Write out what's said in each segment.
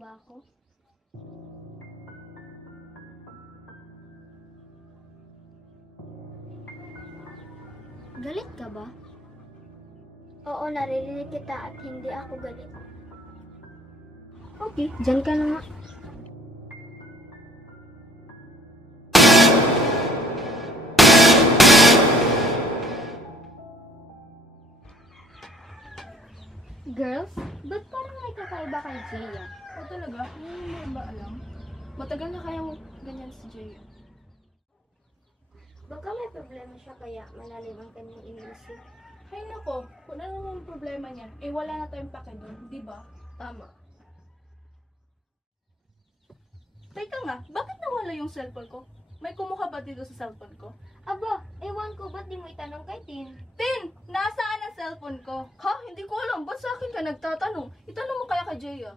ba ako? Galit ka ba? Oo, naririnig kita at hindi ako galit. Okay, dyan ka na nga. Girls, ba't parang may kakaiba kay Jaya? O talaga? Hindi mo ba alam? Matagal na kayang ganyan si Jaya. Baka may problema siya kaya malalim ang kanyang inisip. Ay nako, kung ano naman problema niya, eh wala na tayong pake doon, di ba? Tama. Teka nga, bakit nawala yung cellphone ko? May kumuha ba dito sa cellphone ko? Aba, ewan ko, ba't di mo itanong kay Tin? Tin! Nasaan ang cellphone ko? Ha? Hindi ko alam. Ba't sa akin ka nagtatanong? Itanong mo kaya kay Jaya.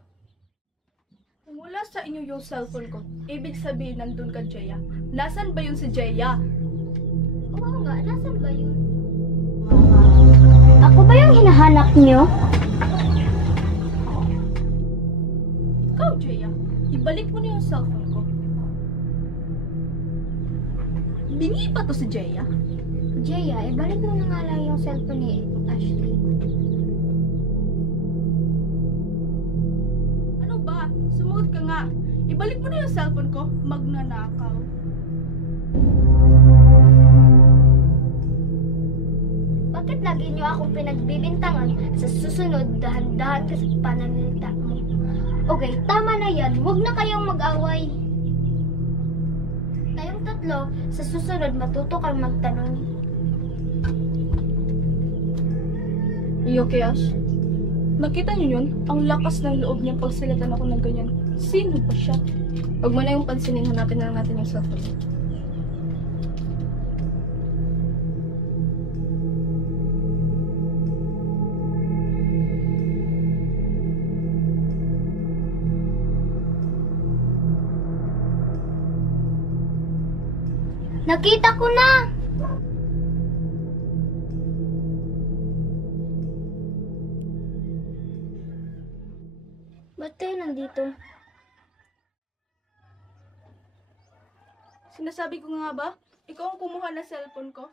Kung wala sa inyo yung cellphone ko, ibig sabihin nandun ka, Jaya. Nasaan ba yun si Jaya? Oo nga, nasan ba yun? Ako ba yung hinahanap niyo? Ikaw, Jaya. Ibalik mo na yung cellphone ko. Bingi pa to si Jaya? Jaya, ibalik mo na nga lang yung cellphone ni Ashley. Ano ba? Sumuot ka nga. Ibalik mo na yung cellphone ko. Magnanakaw. Bakit lagi niyo akong pinagbibintangan? Sa susunod, dahan-dahan ka sa pananalita mo. Okay, tama na yan. Huwag na kayong mag-away. Tayong tatlo, sa susunod matuto kang magtanong. You okay, Ash? Nakita niyo yun? Ang lakas ng loob niya pag silatan ako ng ganyan. Sino ba siya? Huwag mo na yung pansinin, hanapin na lang natin yung cellphone. Nakita ko na! Ba't kayo nandito? Sinasabi ko nga ba? Ikaw ang kumuha ng cellphone ko?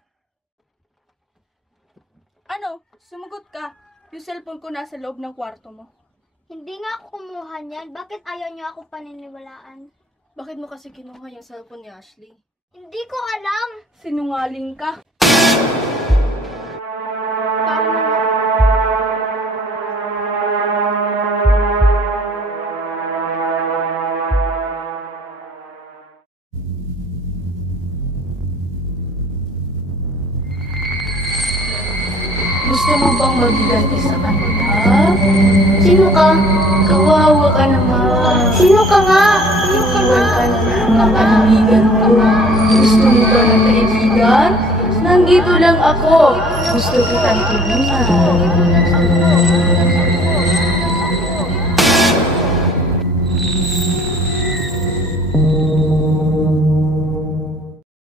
Ano? Sumagot ka. Yung cellphone ko nasa loob ng kwarto mo. Hindi nga ako kumuha niyan. Bakit ayaw niyo ako paniniwalaan? Bakit mo kasi kinuha yung cellphone ni Ashley? Hindi ko alam! Sinungaling ka. Tama na nga. Gusto mo bang mabiganti sa kanila? Sino ka? Kawawa ka naman. Sino ka nga? Iiwan ka na ng mga kaibigan ko. Gusto mo ba ng kaibigan? Nandito lang ako. Gusto kitang tulungan.